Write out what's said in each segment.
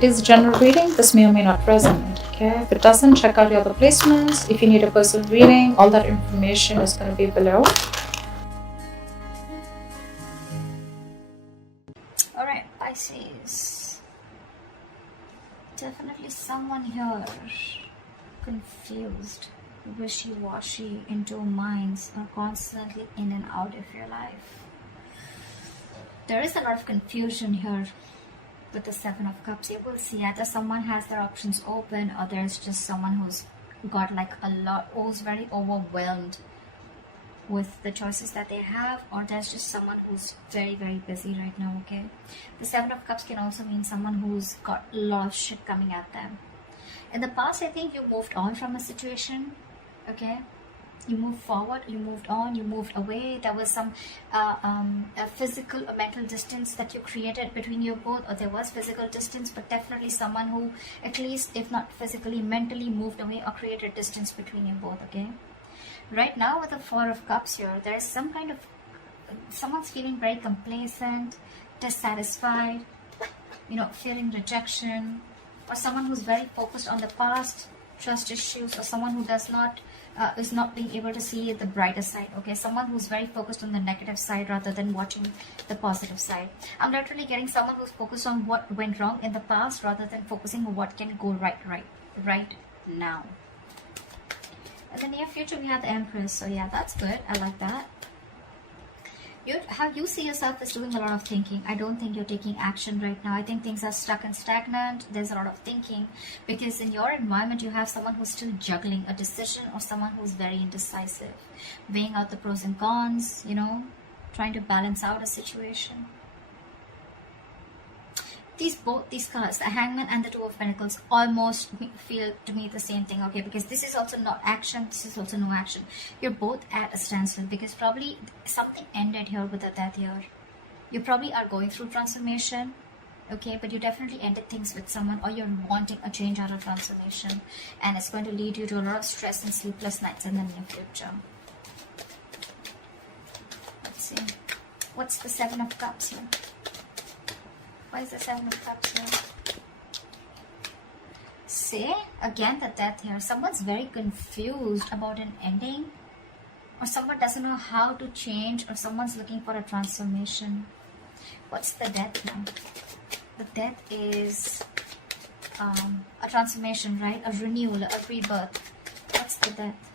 it is a general reading. This may or may not resonate. Okay, if it doesn't, check out your other placements. If you need a personal reading, all that information is going to be below. Alright, Pisces. Definitely someone here confused, wishy-washy, in two minds, are constantly in and out of your life. There is a lot of confusion here with the Seven of Cups. You will see either someone has their options open, or there's just someone who's got like a lot, who's very overwhelmed with the choices that they have, or there's just someone who's very, very busy right now. Okay, the Seven of Cups can also mean someone who's got a lot of shit coming at them. In the past, I think you moved on from a situation. Okay, you moved forward, you moved on, you moved away. There was some a physical or mental distance that you created between you both, or there was physical distance, but definitely someone who, at least if not physically, mentally moved away or created distance between you both. Okay, right now with the Four of Cups here, there is some kind of, someone's feeling very complacent, dissatisfied, you know, fearing rejection, or someone who's very focused on the past, trust issues, or someone who does not is not being able to see the brighter side. Okay, someone who's very focused on the negative side rather than watching the positive side. I'm literally getting someone who's focused on what went wrong in the past rather than focusing on what can go right now. In the near future, we have the Empress. So yeah, that's good. I like that. How you see yourself is doing a lot of thinking. I don't think you're taking action right now. I think things are stuck and stagnant. There's a lot of thinking because in your environment you have someone who's still juggling a decision, or someone who's very indecisive, weighing out the pros and cons, you know, trying to balance out a situation. Both these cards, the Hangman and the Two of Pentacles, almost feel to me the same thing. Okay, because this is also not action, this is also no action. You're both at a standstill because probably something ended here with the Death here. You probably are going through transformation, okay, but you definitely ended things with someone, or you're wanting a change out of transformation, and it's going to lead you to a lot of stress and sleepless nights in the near future. Let's see, what's the Seven of Cups here? Why is the Seven of Cups here? Say again the Death here. Someone's very confused about an ending, or someone doesn't know how to change, or someone's looking for a transformation. What's the Death now? The Death is a transformation, right? A renewal, a rebirth. What's the Death?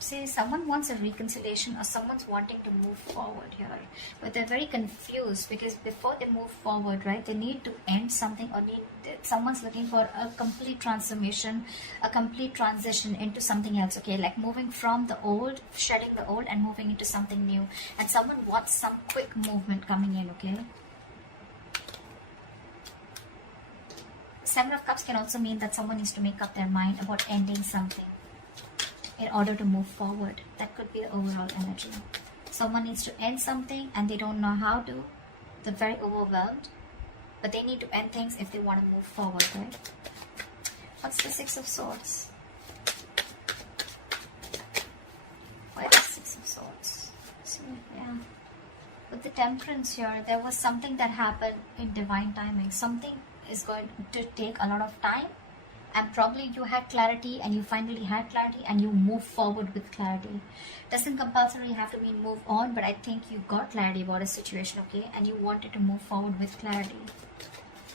Say someone wants a reconciliation, or someone's wanting to move forward here, but they're very confused because before they move forward, right, they need to end something, or someone's looking for a complete transformation, a complete transition into something else. Okay, like moving from the old, shedding the old and moving into something new, and someone wants some quick movement coming in. Okay, Seven of Cups can also mean that someone needs to make up their mind about ending something in order to move forward. That could be the overall energy. Someone needs to end something and they don't know how to. They're very overwhelmed, but they need to end things if they want to move forward, right? What's the Six of Swords? Why the Six of Swords? So, yeah. With the Temperance here, there was something that happened in divine timing. Something is going to take a lot of time, and probably you had clarity, and you finally had clarity, and you move forward with clarity. Doesn't compulsorily have to mean move on, but I think you got clarity about a situation, okay, and you wanted to move forward with clarity.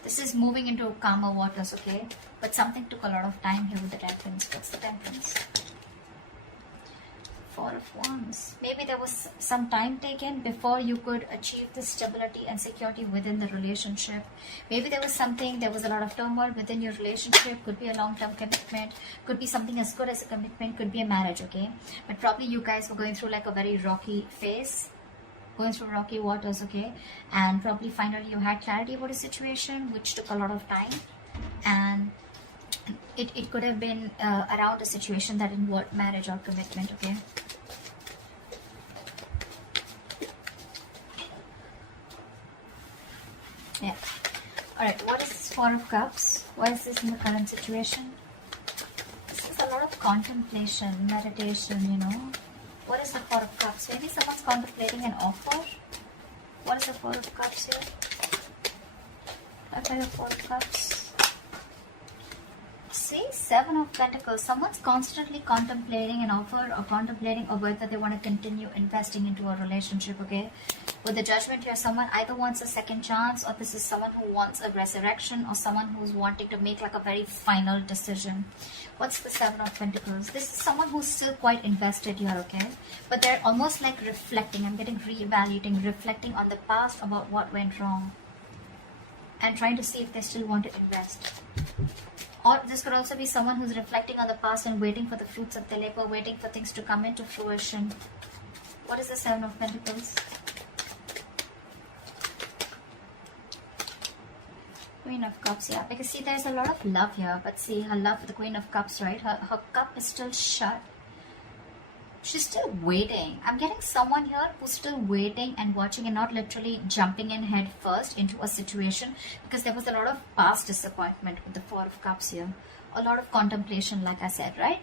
This is moving into calmer waters, okay, but something took a lot of time here with the Temperance. What's the Temperance? Four of Wands. Maybe there was some time taken before you could achieve the stability and security within the relationship. Maybe there was a lot of turmoil within your relationship. Could be a long-term commitment, could be something as good as a commitment, could be a marriage, okay? But probably you guys were going through like a very rocky phase, going through rocky waters, okay? And probably finally you had clarity about a situation which took a lot of time, and it could have been around a situation that involved marriage or commitment, okay? Yeah. Alright, what is this Four of Cups? Why is this in the current situation? This is a lot of contemplation, meditation, you know. What is the Four of Cups? Maybe someone's contemplating an offer. What is the Four of Cups here? Okay, the Four of Cups. See, Seven of Pentacles. Someone's constantly contemplating an offer or contemplating or whether they want to continue investing into a relationship, okay? With the Judgment here, someone either wants a second chance, or this is someone who wants a resurrection, or someone who's wanting to make like a very final decision. What's the Seven of Pentacles? This is someone who's still quite invested here, okay? But they're almost like reflecting. I'm getting re-evaluating, reflecting on the past about what went wrong, and trying to see if they still want to invest. Or this could also be someone who's reflecting on the past and waiting for the fruits of their labor, waiting for things to come into fruition. What is the Seven of Pentacles? Queen of Cups, yeah. Because see, there's a lot of love here. But see, her love for the Queen of Cups, right? Her cup is still shut. She's still waiting. I'm getting someone here who's still waiting and watching and not literally jumping in head first into a situation, because there was a lot of past disappointment with the Four of Cups here. A lot of contemplation, like I said, right?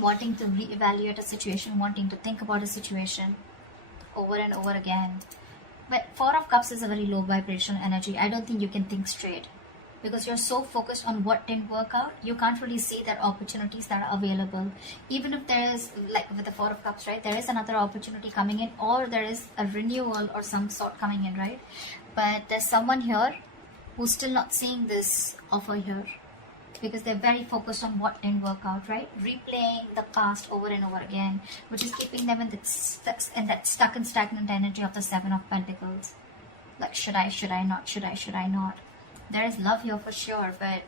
Wanting to reevaluate a situation, wanting to think about a situation over and over again. But Four of Cups is a very low vibration energy. I don't think you can think straight, because you're so focused on what didn't work out, you can't really see that opportunities that are available. Even if there is, like with the Four of Cups, right, there is another opportunity coming in, or there is a renewal or some sort coming in, right? But there's someone here who's still not seeing this offer here, because they're very focused on what didn't work out, right? Replaying the past over and over again, which is keeping them in that stuck and stagnant energy of the Seven of Pentacles. Like, should I not, should I not? There is love here for sure, but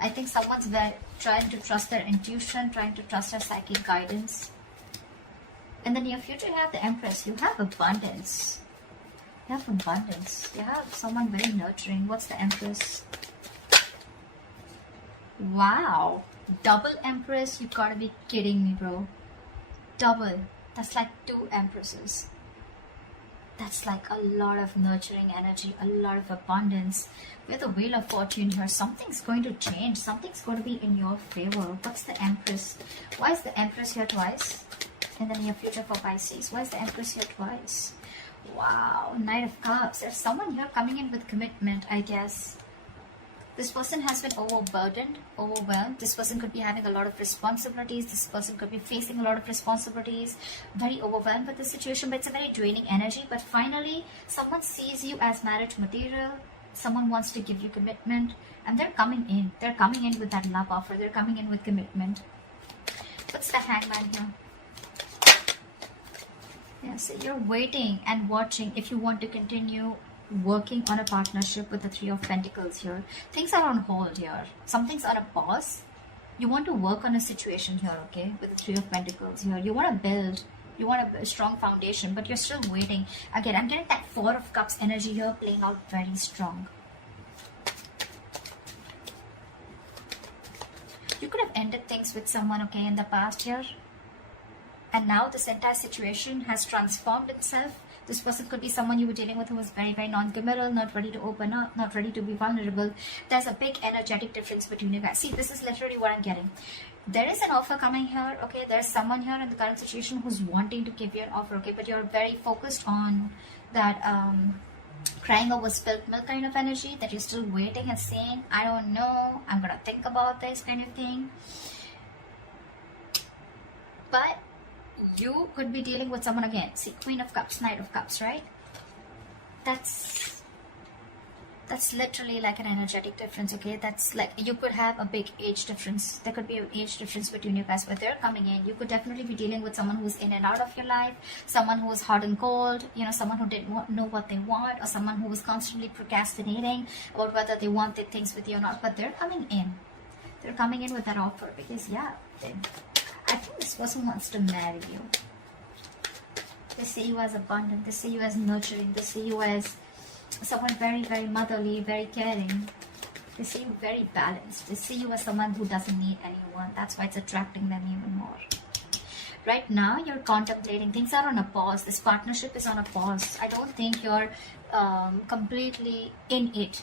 I think someone's trying to trust their intuition, trying to trust their psychic guidance. In the near future, you have the Empress. You have abundance. You have abundance. You have someone very nurturing. What's the Empress? Wow. Double Empress? You gotta be kidding me, bro. Double. That's like 2 Empresses. That's like a lot of nurturing energy, a lot of abundance. With the Wheel of Fortune here, something's going to change. Something's going to be in your favor. What's the Empress? Why is the Empress here twice in the near future for Pisces? Why is the Empress here twice? Wow, Knight of Cups. There's someone here coming in with commitment, I guess. This person has been overburdened, overwhelmed. This person could be having a lot of responsibilities. This person could be facing a lot of responsibilities. Very overwhelmed with the situation, but it's a very draining energy. But finally, someone sees you as marriage material. Someone wants to give you commitment. And they're coming in. They're coming in with that love offer. They're coming in with commitment. What's the Hangman here? Yeah, so you're waiting and watching if you want to continue working on a partnership with the Three of Pentacles here. Things are on hold here. Something's on a pause. You want to work on a situation here, okay, with the Three of Pentacles here. You want to build. You want a strong foundation, but you're still waiting. Again, I'm getting that Four of Cups energy here playing out very strong. You could have ended things with someone, okay, in the past here. And now this entire situation has transformed itself. This person could be someone you were dealing with who was very, very non-committal, not ready to open up, not ready to be vulnerable. There's a big energetic difference between you guys. See, this is literally what I'm getting. There is an offer coming here, okay? There's someone here in the current situation who's wanting to give you an offer, okay? But you're very focused on that crying over spilled milk kind of energy, that you're still waiting and saying, I don't know, I'm going to think about this kind of thing. But you could be dealing with someone again. See, Queen of Cups, Knight of Cups, right? That's literally like an energetic difference, okay? That's like, you could have a big age difference. There could be an age difference between you guys, but they're coming in. You could definitely be dealing with someone who's in and out of your life, someone who is hot and cold, you know, someone who didn't know what they want, or someone who was constantly procrastinating about whether they wanted things with you or not. But they're coming in. They're coming in with that offer because, yeah, I think this person wants to marry you. They see you as abundant. They see you as nurturing. They see you as someone very, very motherly, very caring. They see you very balanced. They see you as someone who doesn't need anyone. That's why it's attracting them even more. Right now, you're contemplating. Things are on a pause. This partnership is on a pause. I don't think you're completely in it,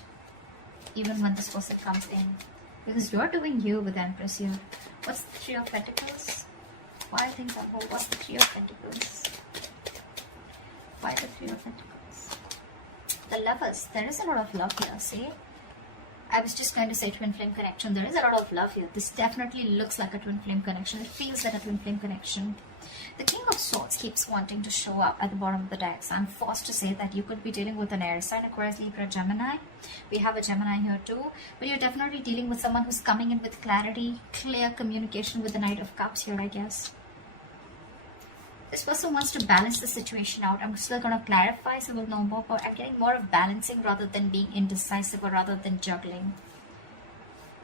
even when this person comes in. Because you're doing you with Empress here. What's the Three of Pentacles? Why are things on hold? What's the Three of Pentacles? Why the Three of Pentacles? Lovers, there is a lot of love here, see? I was just going to say twin flame connection. There is a lot of love here. This definitely looks like a twin flame connection. It feels like a twin flame connection. The King of Swords keeps wanting to show up at the bottom of the deck. So I'm forced to say that you could be dealing with an air sign, Aquarius, Libra, Gemini. We have a Gemini here too. But you're definitely dealing with someone who's coming in with clarity, clear communication with the Knight of Cups here, I guess. This person wants to balance the situation out. I'm still going to clarify, so we'll know more. But I'm getting more of balancing rather than being indecisive or rather than juggling.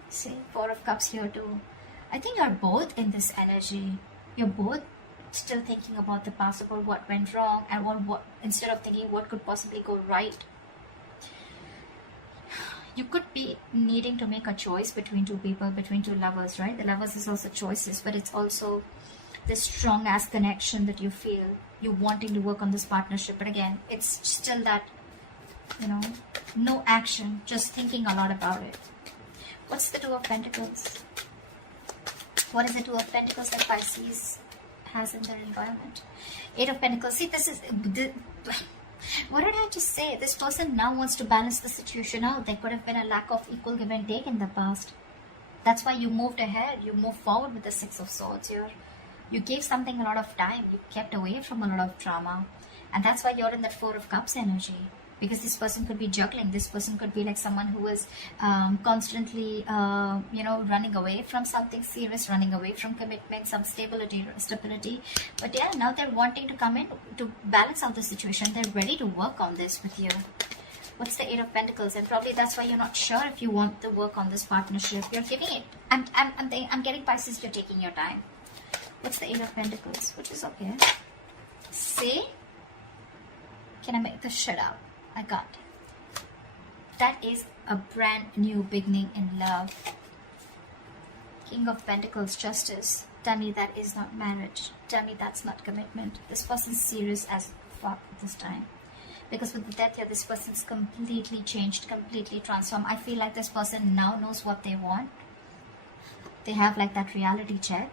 See, Four of Cups here too. I think you're both in this energy. You're both still thinking about the possible, what went wrong, and what instead of thinking what could possibly go right. You could be needing to make a choice between two people, between two lovers, right? The lovers is also choices, but it's also this strong ass connection that you feel, you wanting to work on this partnership. But again, it's still that, you know, no action, just thinking a lot about it. What's the Two of Pentacles? What is the Two of Pentacles that Pisces has in their environment? Eight of Pentacles. See, this is what did I just say? This person now wants to balance the situation out. There could have been a lack of equal give and take in the past. That's why you moved ahead. You moved forward with the Six of Swords here. You gave something a lot of time. You kept away from a lot of drama. And that's why you're in that Four of Cups energy. Because this person could be juggling. This person could be like someone who is constantly, you know, running away from something serious, running away from commitment, some stability. But yeah, now they're wanting to come in to balance out the situation. They're ready to work on this with you. What's the Eight of Pentacles? And probably that's why you're not sure if you want to work on this partnership. You're giving it. I'm getting Pisces, you're taking your time. What's the Eight of Pentacles? Which is okay. See? Can I make this shut up? I got it. That is a brand new beginning in love. King of Pentacles, Justice. Tell me that is not marriage. Tell me that's not commitment. This person's serious as fuck this time. Because with the Death here, this person's completely changed, completely transformed. I feel like this person now knows what they want. They have like that reality check.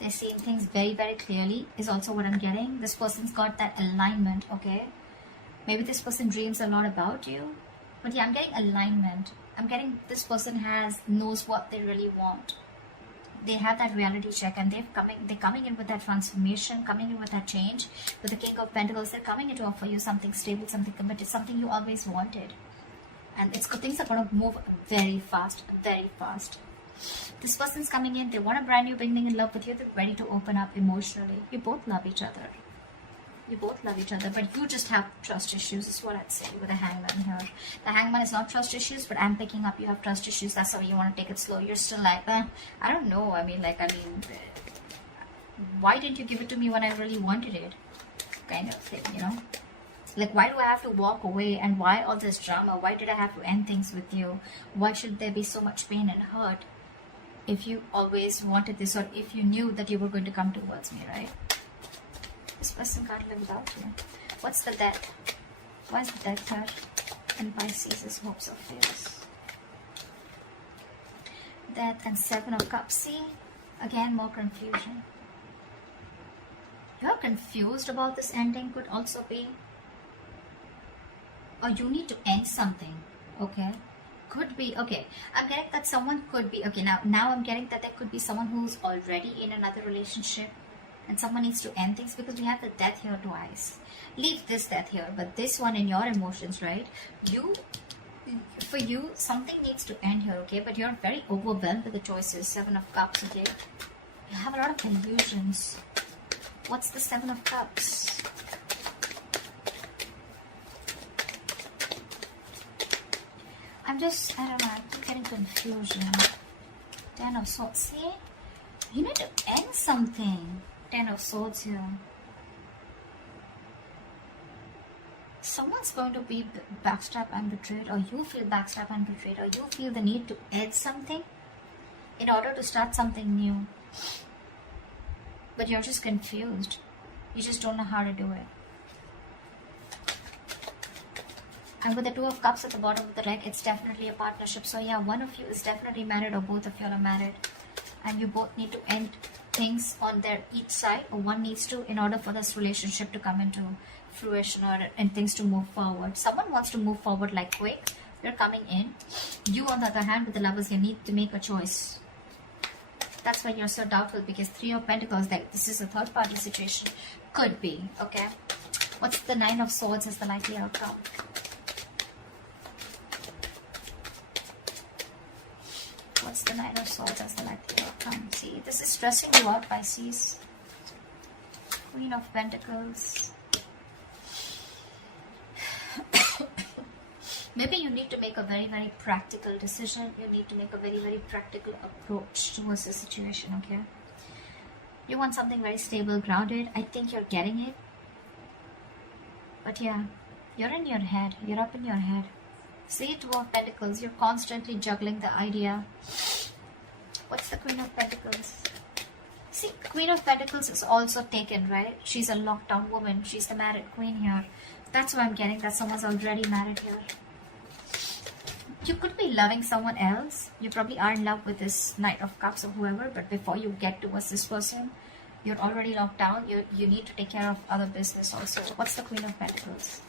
They're seeing things very, very clearly is also what I'm getting. This person's got that alignment, okay? Maybe this person dreams a lot about you. But yeah, I'm getting alignment. I'm getting this person knows what they really want. They have that reality check and they're coming in with that transformation, coming in with that change. With the King of Pentacles, they're coming in to offer you something stable, something committed, something you always wanted. And things are going to move very fast, very fast. This person's coming in, they want a brand new beginning in love with you, they're ready to open up emotionally. You both love each other. You both love each other, but you just have trust issues, is what I'd say with the Hangman here. The Hangman is not trust issues, but I'm picking up you have trust issues. That's why you want to take it slow. You're still like, I don't know. Why didn't you give it to me when I really wanted it? Kind of thing, you know? Like, why do I have to walk away and why all this drama? Why did I have to end things with you? Why should there be so much pain and hurt? If you always wanted this, or if you knew that you were going to come towards me, right? This person can't live without you. What's the Death? Why is the Death here? And Pisces' hopes of fears. Death and Seven of Cups. See? Again, more confusion. You're confused about this ending, could also be. Or you need to end something, okay? Could be, okay, I'm getting that someone could be, okay, now I'm getting that there could be someone who's already in another relationship and someone needs to end things because we have the Death here twice. Leave this Death here, but this one in your emotions, right? For you, something needs to end here, okay? But you're very overwhelmed with the choices. Seven of Cups, okay? You have a lot of confusions. What's the Seven of Cups? I don't know, I keep getting confusion. Ten of Swords, see? You need to end something. Ten of Swords here. Someone's going to be backstabbed and betrayed, or you feel backstabbed and betrayed, or you feel the need to end something in order to start something new. But you're just confused. You just don't know how to do it. And with the Two of Cups at the bottom of the deck, it's definitely a partnership. So yeah, one of you is definitely married or both of you are married. And you both need to end things on their each side, or one needs to, in order for this relationship to come into fruition or and things to move forward. Someone wants to move forward like quick. You're coming in. You, on the other hand, with the Lovers, you need to make a choice. That's why you're so doubtful, because Three of Pentacles, like this is a third party situation. Could be, okay? What's the Nine of Swords as the likely outcome? What's the Nine of Swords as the likely outcome? See, this is stressing you out, Pisces. Queen of Pentacles. Maybe you need to make a very, very practical decision. You need to make a very, very practical approach towards the situation, okay? You want something very stable, grounded. I think you're getting it. But yeah, you're in your head. You're up in your head. See, Two of Pentacles. You're constantly juggling the idea. What's the Queen of Pentacles? See, Queen of Pentacles is also taken, right? She's a lockdown woman. She's the married queen here. That's what I'm getting, that someone's already married here. You could be loving someone else. You probably are in love with this Knight of Cups or whoever, but before you get towards this person, you're already locked down. You need to take care of other business also. What's the Queen of Pentacles?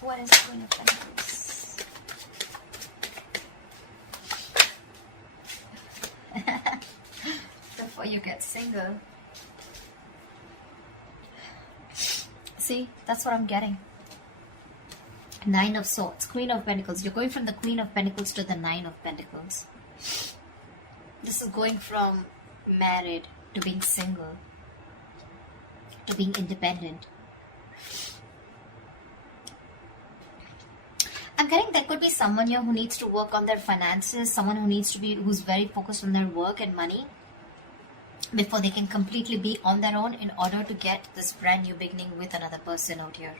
What is the Queen of Pentacles? Before you get single. See, that's what I'm getting. Nine of Swords, Queen of Pentacles. You're going from the Queen of Pentacles to the Nine of Pentacles. This is going from married to being single to being independent. I'm getting there could be someone here who needs to work on their finances, someone who's very focused on their work and money before they can completely be on their own in order to get this brand new beginning with another person out here.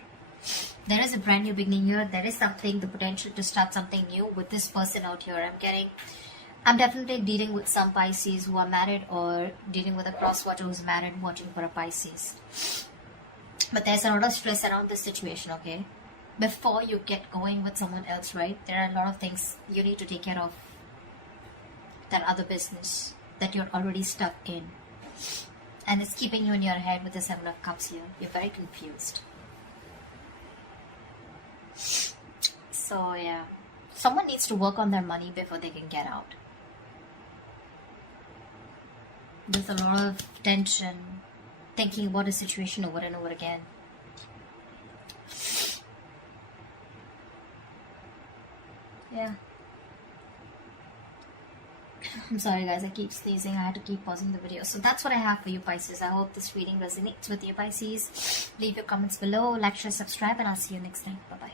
There is a brand new beginning here. There is something, the potential to start something new with this person out here. I'm definitely dealing with some Pisces who are married, or dealing with a crosswatcher who's married watching for a Pisces. But there's a lot of stress around this situation, okay? Before you get going with someone else, right? There are a lot of things you need to take care of. That other business that you're already stuck in. And it's keeping you in your head with the Seven of Cups here. You're very confused. So yeah, someone needs to work on their money before they can get out. There's a lot of tension, thinking about a situation over and over again. Yeah. I'm sorry guys, I keep sneezing. I had to keep pausing the video. So that's what I have for you, Pisces. I hope this reading resonates with you, Pisces. Leave your comments below, like, share, subscribe, and I'll see you next time. Bye-bye.